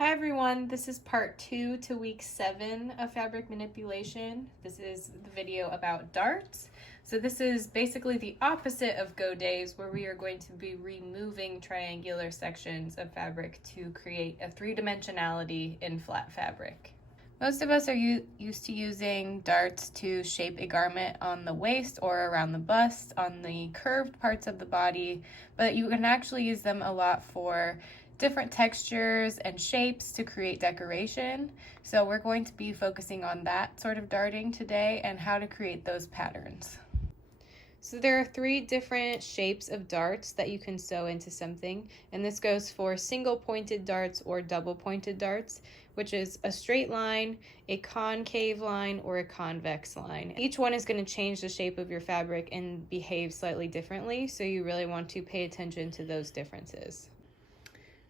Hi everyone, this is part 2 to week 7 of fabric manipulation. This is the video about darts. So this is basically the opposite of Godets, where we are going to be removing triangular sections of fabric to create a three-dimensionality in flat fabric. Most of us are used to using darts to shape a garment on the waist or around the bust, on the curved parts of the body, but you can actually use them a lot for different textures and shapes to create decoration. So we're going to be focusing on that sort of darting today and how to create those patterns. So there are 3 different shapes of darts that you can sew into something, and this goes for single pointed darts or double pointed darts, which is a straight line, a concave line, or a convex line. Each one is going to change the shape of your fabric and behave slightly differently, so you really want to pay attention to those differences.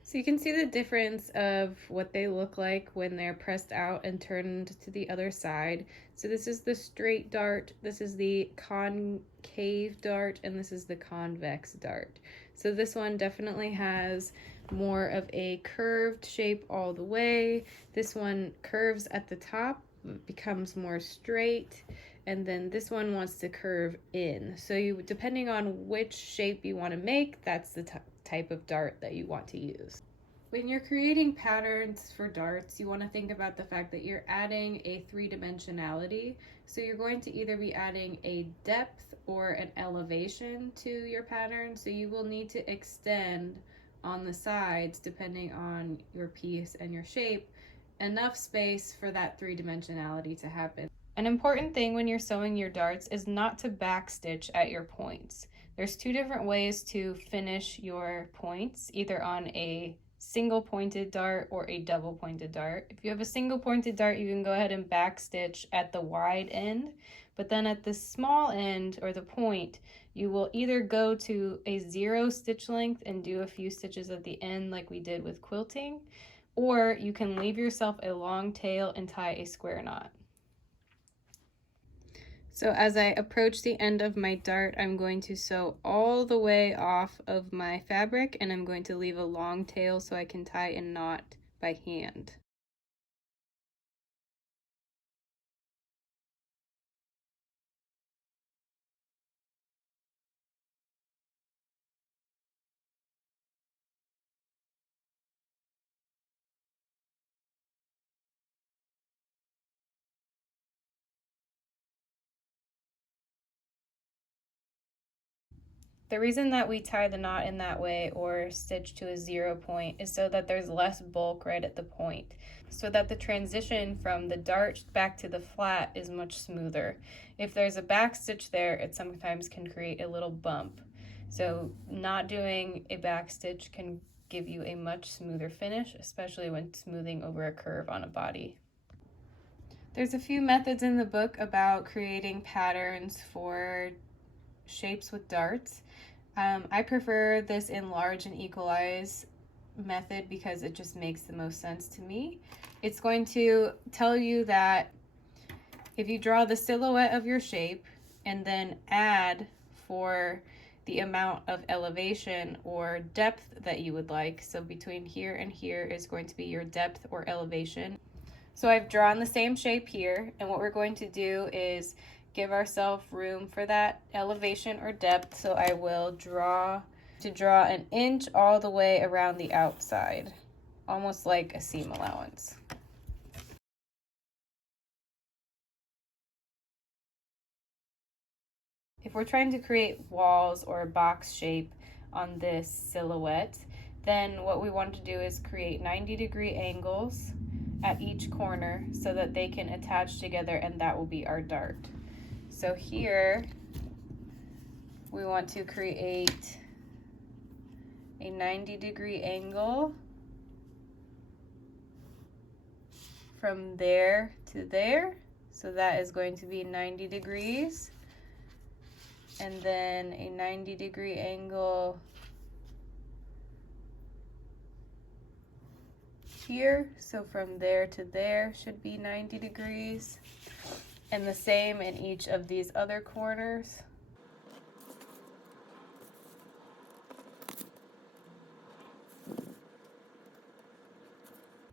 So you can see the difference of what they look like when they're pressed out and turned to the other side. So this is the straight dart, this is the concave dart, and this is the convex dart. So this one definitely has more of a curved shape all the way. This one curves at the top, becomes more straight, and then this one wants to curve in. So you, depending on which shape you want to make, that's the type of dart that you want to use. When you're creating patterns for darts, you want to think about the fact that you're adding a three-dimensionality. So you're going to either be adding a depth or an elevation to your pattern. So you will need to extend on the sides, depending on your piece and your shape, enough space for that three-dimensionality to happen. An important thing when you're sewing your darts is not to backstitch at your points. There's 2 different ways to finish your points, either on a single pointed dart or a double pointed dart. If you have a single pointed dart, you can go ahead and backstitch at the wide end, but then at the small end or the point, you will either go to a 0 stitch length and do a few stitches at the end like we did with quilting, or you can leave yourself a long tail and tie a square knot. So as I approach the end of my dart, I'm going to sew all the way off of my fabric, and I'm going to leave a long tail so I can tie a knot by hand. The reason that we tie the knot in that way or stitch to a 0 point is so that there's less bulk right at the point, so that the transition from the dart back to the flat is much smoother. If there's a back stitch there, it sometimes can create a little bump. So not doing a back stitch can give you a much smoother finish, especially when smoothing over a curve on a body. There's a few methods in the book about creating patterns for shapes with darts. I prefer this enlarge and equalize method because it just makes the most sense to me. It's going to tell you that if you draw the silhouette of your shape and then add for the amount of elevation or depth that you would like, so between here and here is going to be your depth or elevation. So I've drawn the same shape here, and what we're going to do is give ourselves room for that elevation or depth. So I will draw 1 inch all the way around the outside, almost like a seam allowance. If we're trying to create walls or a box shape on this silhouette, then what we want to do is create 90-degree angles at each corner so that they can attach together, and that will be our dart. So here we want to create a 90-degree angle from there to there. So that is going to be 90 degrees. And then a 90-degree angle here. So from there to there should be 90 degrees. And the same in each of these other corners.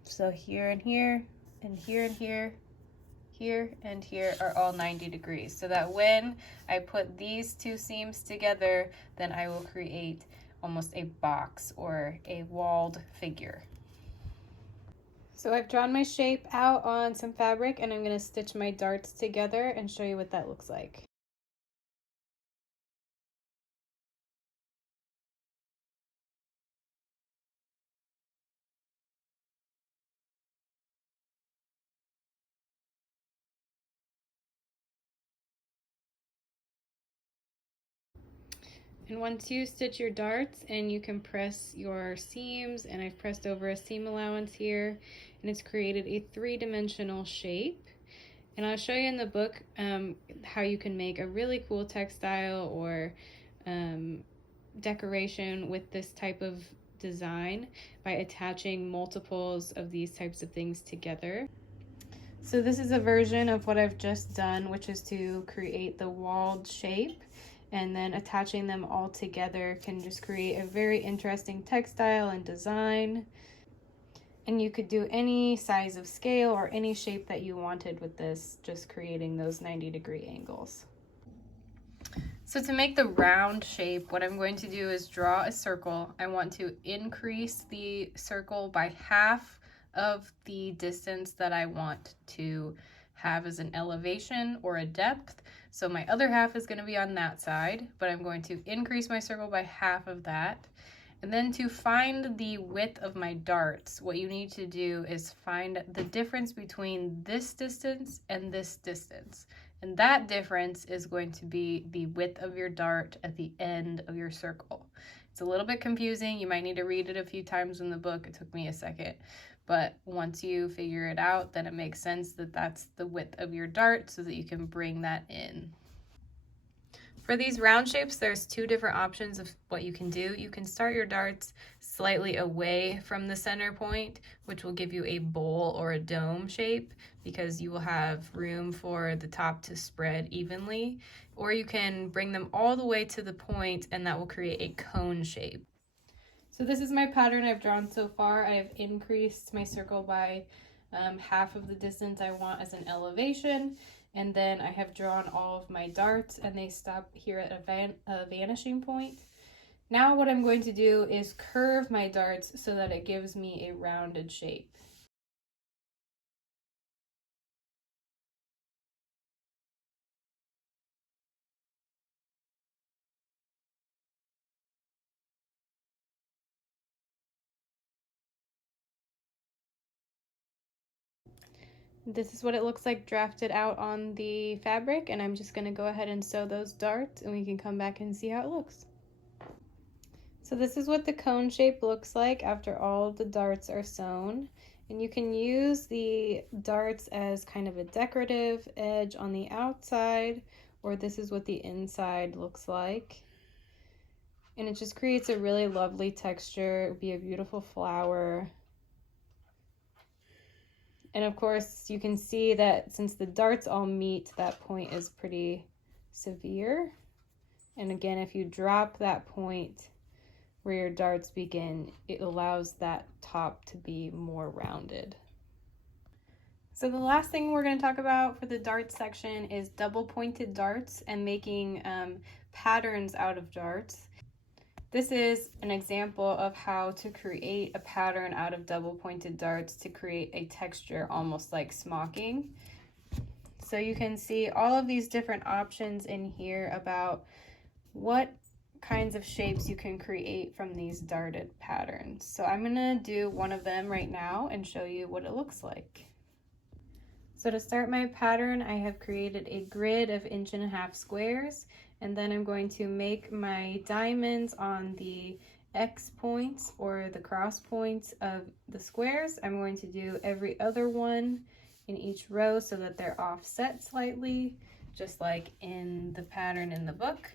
So here and here, and here and here, here and here are all 90 degrees. So that when I put these two seams together, then I will create almost a box or a walled figure. So I've drawn my shape out on some fabric, and I'm going to stitch my darts together and show you what that looks like. And once you stitch your darts and you can press your seams, and I've pressed over a seam allowance here, and it's created a three-dimensional shape. And I'll show you in the book how you can make a really cool textile or decoration with this type of design by attaching multiples of these types of things together. So this is a version of what I've just done, which is to create the walled shape, and then attaching them all together can just create a very interesting textile and design. And you could do any size of scale or any shape that you wanted with this, just creating those 90-degree angles. So to make the round shape, what I'm going to do is draw a circle. I want to increase the circle by half of the distance that I want to have as an elevation or a depth. So my other half is going to be on that side, but I'm going to increase my circle by half of that. And then to find the width of my darts, what you need to do is find the difference between this distance and this distance. And that difference is going to be the width of your dart at the end of your circle. It's a little bit confusing. You might need to read it a few times in the book. It took me a second. But once you figure it out, then it makes sense that that's the width of your dart so that you can bring that in. For these round shapes, there's two different options of what you can do. You can start your darts slightly away from the center point, which will give you a bowl or a dome shape because you will have room for the top to spread evenly. Or you can bring them all the way to the point, and that will create a cone shape. So this is my pattern I've drawn so far. I have increased my circle by half of the distance I want as an elevation. And then I have drawn all of my darts, and they stop here at a vanishing point. Now what I'm going to do is curve my darts so that it gives me a rounded shape. This is what it looks like drafted out on the fabric, and I'm just going to go ahead and sew those darts, and we can come back and see how it looks. So this is what the cone shape looks like after all of the darts are sewn. And you can use the darts as kind of a decorative edge on the outside, or this is what the inside looks like. And it just creates a really lovely texture. It would be a beautiful flower. And of course, you can see that since the darts all meet, that point is pretty severe. And again, if you drop that point where your darts begin, it allows that top to be more rounded. So the last thing we're going to talk about for the dart section is double pointed darts and making patterns out of darts. This is an example of how to create a pattern out of double pointed darts to create a texture almost like smocking. So you can see all of these different options in here about what kinds of shapes you can create from these darted patterns. So I'm gonna do one of them right now and show you what it looks like. So to start my pattern, I have created a grid of 1.5 inch squares, and then I'm going to make my diamonds on the X points or the cross points of the squares. I'm going to do every other one in each row so that they're offset slightly, just like in the pattern in the book.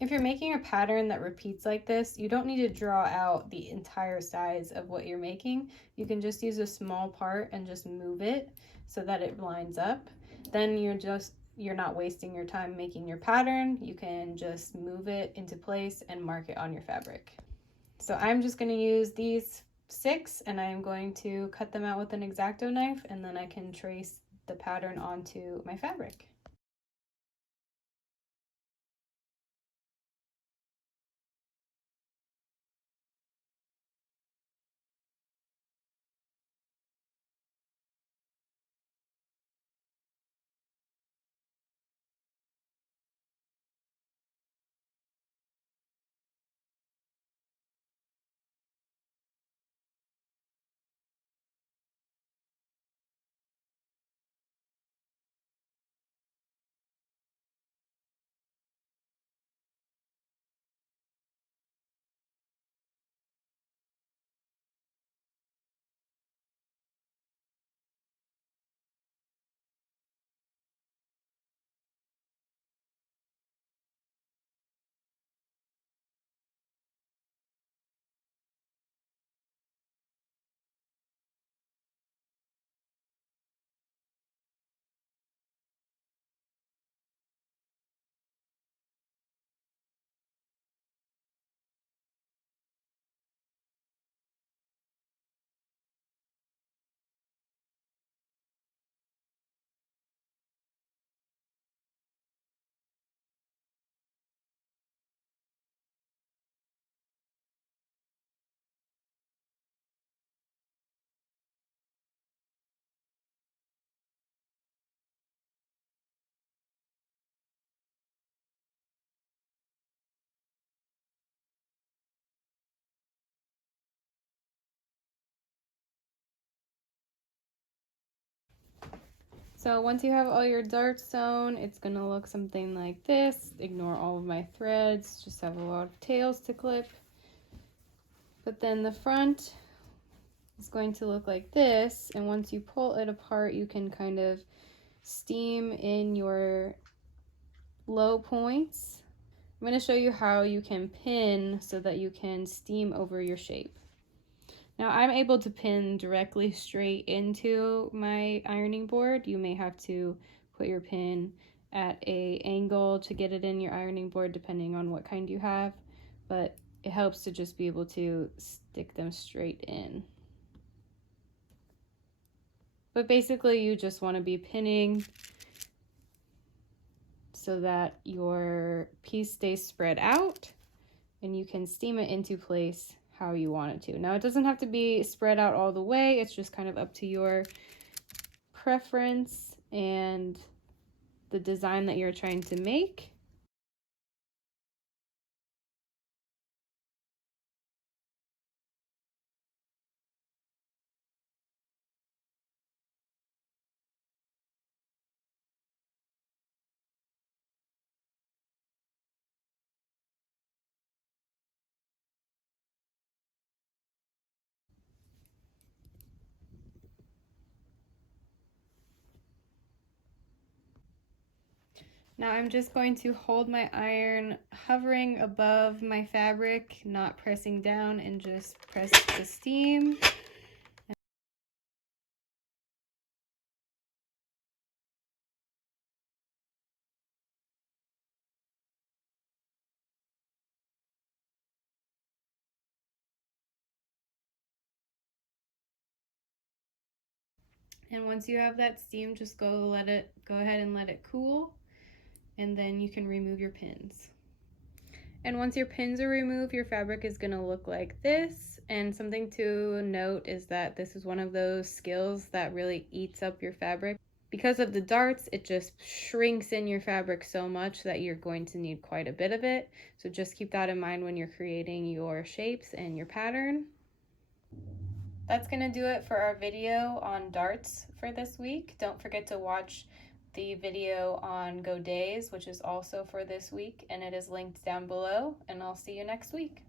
If you're making a pattern that repeats like this, you don't need to draw out the entire size of what you're making. You can just use a small part and just move it so that it lines up. Then you're just you're not wasting your time making your pattern. You can just move it into place and mark it on your fabric. So I'm just going to use these 6 and I'm going to cut them out with an X-Acto knife, and then I can trace the pattern onto my fabric. So once you have all your darts sewn, it's going to look something like this. Ignore all of my threads, just have a lot of tails to clip. But then the front is going to look like this, and once you pull it apart, you can kind of steam in your low points. I'm going to show you how you can pin so that you can steam over your shape. Now I'm able to pin directly straight into my ironing board. You may have to put your pin at an angle to get it in your ironing board depending on what kind you have, but it helps to just be able to stick them straight in. But basically you just want to be pinning so that your piece stays spread out and you can steam it into place how you want it to. Now it doesn't have to be spread out all the way, it's just kind of up to your preference and the design that you're trying to make. Now I'm just going to hold my iron hovering above my fabric, not pressing down, and just press the steam. And once you have that steam, just go ahead and let it cool, and then you can remove your pins. And once your pins are removed, your fabric is gonna look like this. And something to note is that this is one of those skills that really eats up your fabric. Because of the darts, it just shrinks in your fabric so much that you're going to need quite a bit of it. So just keep that in mind when you're creating your shapes and your pattern. That's gonna do it for our video on darts for this week. Don't forget to watch the video on Godets, which is also for this week, and it is linked down below, and I'll see you next week.